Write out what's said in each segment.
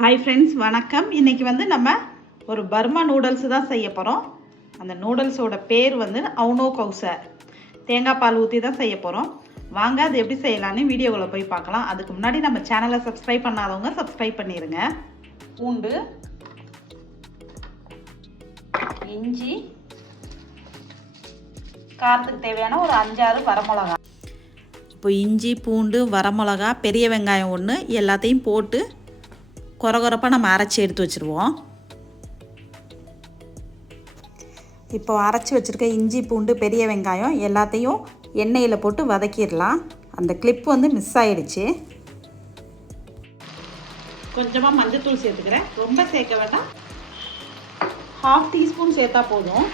Hi friends வணக்கம். இன்றைக்கி வந்து நம்ம ஒரு பர்மா நூடுல்ஸ் தான் செய்ய போகிறோம் அந்த நூடுல்ஸோட பேர் வந்து அவுனோ கவுசர் தேங்காய் பால் ஊற்றி தான் செய்ய போகிறோம் வாங்க அது எப்படி செய்யலான்னு வீடியோவில் போய் பார்க்கலாம். அதுக்கு முன்னாடி நம்ம சேனலை சப்ஸ்கிரைப் பண்ணாதவங்க சப்ஸ்கிரைப் பண்ணிடுங்க பூண்டு இஞ்சி காரத்துக்கு தேவையான ஒரு அஞ்சாறு வரமிளகா இப்போ இஞ்சி பூண்டு வரமிளகா பெரிய வெங்காயம் ஒன்று எல்லாத்தையும் போட்டு கொரகொரப்பாக நம்ம அரைச்சி எடுத்து வச்சுருவோம். இப்போ அரைச்சி வச்சுருக்க இஞ்சி பூண்டு பெரிய வெங்காயம் எல்லாத்தையும் எண்ணெயில் போட்டு வதக்கிடலாம். அந்த கிளிப் வந்து மிஸ் ஆயிடுச்சு. கொஞ்சமாக மஞ்சத்தூள் சேர்த்துக்கிறேன். ரொம்ப சேர்க்க வேண்டாம். ஹாஃப் டீஸ்பூன் சேர்த்தா போதும்.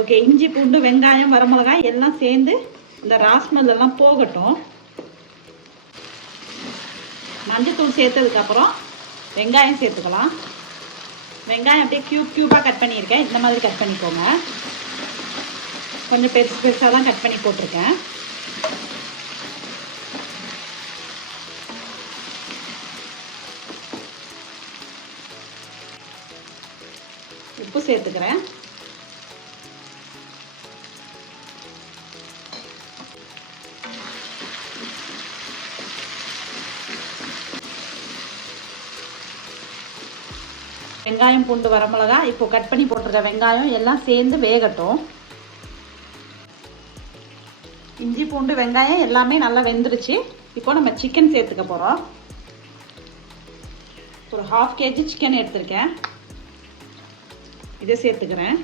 ஓகே இஞ்சி பூண்டு வெங்காயம் வரமிளகாய் எல்லாம் சேர்ந்து இந்த ராஸ்மல் எல்லாம் போகட்டும். மஞ்சத்தூள் சேர்த்ததுக்கப்புறம் வெங்காயம் சேர்த்துக்கலாம். வெங்காயம் அப்படியே க்யூப் க்யூபாக கட் பண்ணியிருக்கேன். இந்த மாதிரி கட் பண்ணிக்கோங்க. கொஞ்சம் பெருசு பெருசாக தான் கட் பண்ணி போட்டிருக்கேன். உப்பு சேர்த்துக்கிறேன். வெங்காயம் பூண்டு வரமிளகா இப்போ கட் பண்ணி போட்டிருக்க வெங்காயம் எல்லாம் சேர்ந்து வேகட்டும். இஞ்சி பூண்டு வெங்காயம் எல்லாமே நல்லா வெந்துருச்சு. இப்போ நம்ம சிக்கன் சேர்த்துக்க போகிறோம் ஒரு ஹாஃப் கேஜி சிக்கன் எடுத்திருக்கேன். இதை சேர்த்துக்கிறேன்.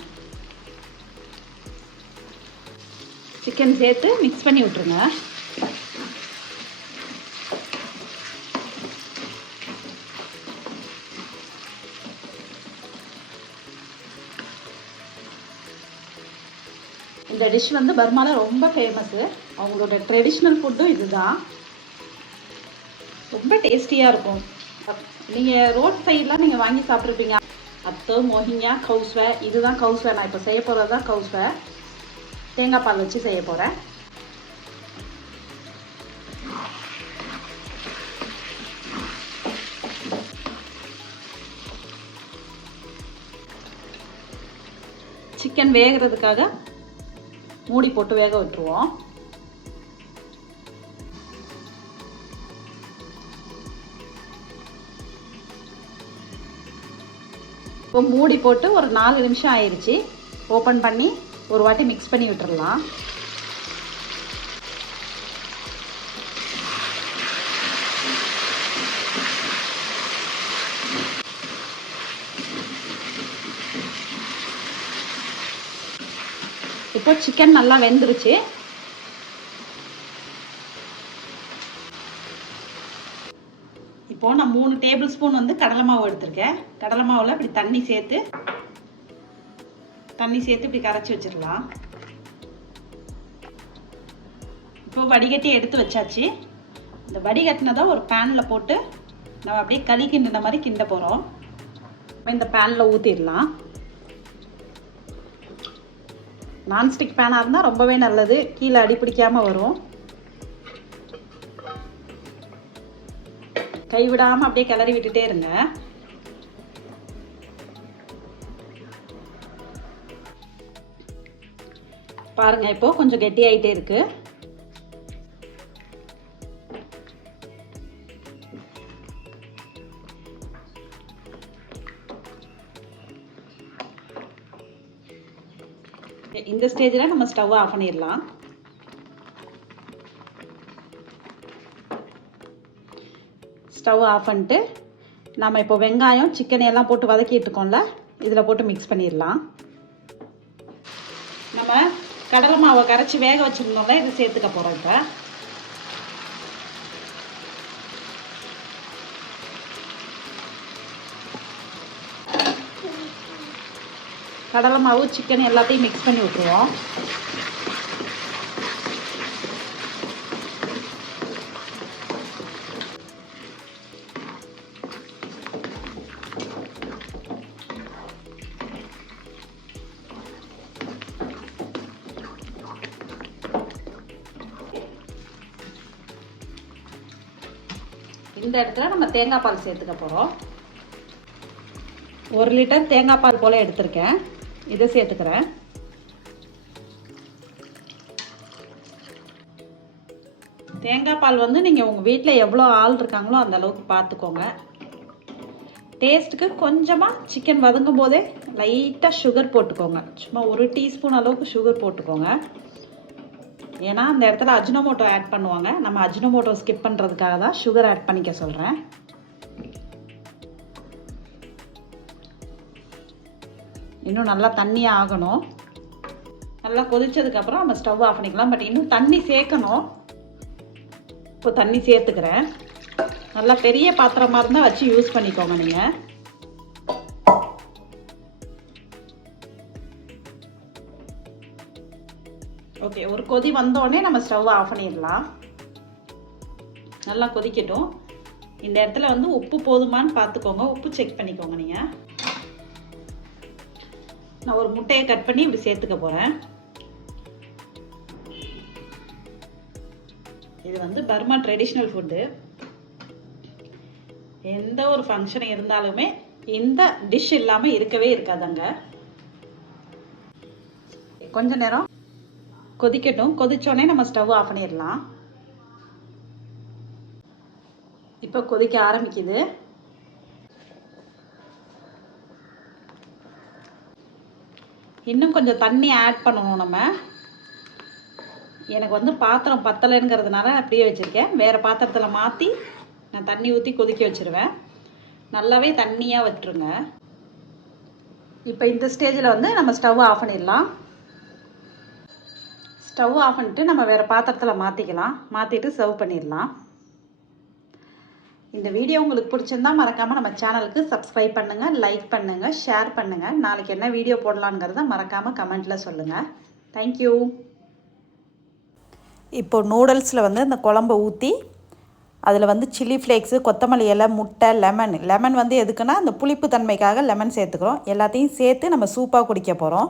சிக்கன் சேர்த்து மிக்ஸ் பண்ணி விட்ருங்க இந்த டிஷ் வந்து பர்மாவில் ரொம்ப ஃபேமஸ்ஸு அவங்களோட ட்ரெடிஷ்னல் ஃபுட்டும் இதுதான். ரொம்ப டேஸ்டியாக இருக்கும். நீங்கள் ரோட் சைட்லாம் நீங்கள் வாங்கி சாப்பிட்ருப்பீங்க அத்தோ மோகிங்கா கவுஸ்வை இதுதான் கவுஸ்வை நான் இப்போ செய்ய போகிறது தான் கவுஸ்வை தேங்காய் பால் வச்சு செய்ய போகிறேன் சிக்கன் வேகிறதுக்காக மூடி போட்டு வேக விட்டுருவோம். இப்போ மூடி போட்டு ஒரு நாலு நிமிஷம் ஆயிடுச்சு ஓப்பன் பண்ணி ஒரு வாட்டி மிக்ஸ் பண்ணி விட்டுறலாம். இப்போ சிக்கன் நல்லா வெந்துருச்சு. இப்போ நான் மூணு டேபிள் ஸ்பூன் வந்து கடலை மாவு எடுத்திருக்கேன். கடலை மாவில் இப்படி தண்ணி சேர்த்து தண்ணி சேர்த்து இப்படி கரைச்சி வச்சிடலாம். இப்போ வடிகட்டி எடுத்து வச்சாச்சு. இந்த வடிகட்டினதை ஒரு பேனில் போட்டு நம்ம அப்படியே களி கிண்டின மாதிரி கிண்ட போகிறோம் இந்த பேனில் ஊற்றிடலாம் நான்ஸ்டிக் பேனாக இருந்தால் ரொம்பவே நல்லது. கீழே அடி பிடிக்காமல் வரும். கைவிடாமல் அப்படியே கிளறி விட்டுட்டே இருங்க. பாருங்கள் இப்போது கொஞ்சம் கெட்டியாகிட்டே இருக்குது இந்த ஸ்டேஜில் நம்ம ஸ்டவ் ஆஃப் பண்ணிடலாம். ஸ்டவ் ஆஃப் பண்ணிட்டு நம்ம இப்போ வெங்காயம் சிக்கனை எல்லாம் போட்டு வதக்கிட்டு இருக்கோம்ல இதில் போட்டு மிக்ஸ் பண்ணிடலாம். நம்ம கடலை மாவை கரைச்சி வேக வச்சுருந்தோம்ல இதை சேர்த்துக்க போகிறோம் இப்போ. கடலை மாவு சிக்கன் எல்லாத்தையும் மிக்ஸ் பண்ணி விட்டுருவோம். இந்த இடத்துல நம்ம தேங்காய் பால் சேர்த்துக்க போகிறோம் ஒரு லிட்டர் தேங்காய் பால் போல் எடுத்திருக்கேன். இதை சேர்த்துக்கிறேன். தேங்காய் பால் வந்து நீங்கள் உங்கள் வீட்டில் எவ்வளோ ஆள் இருக்காங்களோ அந்த அளவுக்கு பார்த்துக்கோங்க டேஸ்ட்டுக்கு கொஞ்சமாக சிக்கன் வதங்கும் போதே லைட்டாக சுகர் போட்டுக்கோங்க. சும்மா ஒரு டீஸ்பூன் அளவுக்கு சுகர் போட்டுக்கோங்க. ஏன்னா அந்த இடத்துல அஜினோமோட்டோ ஆட் பண்ணுவாங்க. நம்ம அஜினோமோட்டோ ஸ்கிப் பண்ணுறதுக்காக தான் சுகர் ஆட் பண்ணிக்க சொல்கிறேன் இன்னும் நல்லா தண்ணியாக ஆகணும். நல்லா கொதிச்சதுக்கப்புறம் நம்ம ஸ்டவ் ஆஃப் பண்ணிக்கலாம். பட் இன்னும் தண்ணி சேர்க்கணும். இப்போ தண்ணி சேர்த்துக்கிறேன். நல்லா பெரிய பாத்திரமாக இருந்தால் வச்சு யூஸ் பண்ணிக்கோங்க நீங்கள் ஓகே ஒரு கொதி வந்தோடனே நம்ம ஸ்டவ் ஆஃப் பண்ணிடலாம். நல்லா கொதிக்கட்டும். இந்த இடத்துல வந்து உப்பு போதுமான்னு பார்த்துக்கோங்க. உப்பு செக் பண்ணிக்கோங்க நீங்கள் நான் ஒரு முட்டையை கட் பண்ணி இப்படி சேர்த்துக்க போகிறேன் இது வந்து பர்மா ட்ரெடிஷ்னல் ஃபுட்டு எந்த ஒரு ஃபங்க்ஷன் இருந்தாலுமே இந்த டிஷ் இல்லாமல் இருக்கவே இருக்காதாங்க. கொஞ்ச நேரம் கொதிக்கட்டும். கொதிச்சோடனே நம்ம ஸ்டவ் ஆஃப் பண்ணிடலாம். இப்போ கொதிக்க ஆரம்பிக்குது. இன்னும் கொஞ்சம் தண்ணி ஆட் பண்ணணும் நம்ம. எனக்கு வந்து பாத்திரம் பத்தலைங்கிறதுனால அப்படியே வச்சுருக்கேன். வேறு பாத்திரத்தில் மாற்றி நான் தண்ணி ஊற்றி கொதிக்க வச்சுருவேன். நல்லாவே தண்ணியாக விட்டுருங்க. இப்போ இந்த ஸ்டேஜில் வந்து நம்ம ஸ்டவ் ஆஃப் பண்ணிடலாம். ஸ்டவ் ஆஃப் பண்ணிட்டு நம்ம வேறு பாத்திரத்தில் மாற்றிக்கலாம் மாற்றிட்டு சர்வ் பண்ணிடலாம். இந்த வீடியோ உங்களுக்கு பிடிச்சிருந்தா மறக்காமல் நம்ம சேனலுக்கு சப்ஸ்கிரைப் பண்ணுங்கள் லைக் பண்ணுங்கள் ஷேர் பண்ணுங்கள் நாளைக்கு என்ன வீடியோ போடலாங்கிறத மறக்காமல் கமெண்ட்டில் சொல்லுங்கள் தேங்க்யூ இப்போ நூடுல்ஸில் வந்து இந்த குழம்பை ஊற்றி அதில் வந்து சில்லி ஃப்ளேக்ஸு கொத்தமல்லி இலை முட்டை லெமன் லெமன் வந்து எதுக்குன்னா அந்த புளிப்பு தன்மைக்காக லெமன் சேர்த்துக்கிறோம். எல்லாத்தையும் சேர்த்து நம்ம சூப்பாக குடிக்க போகிறோம்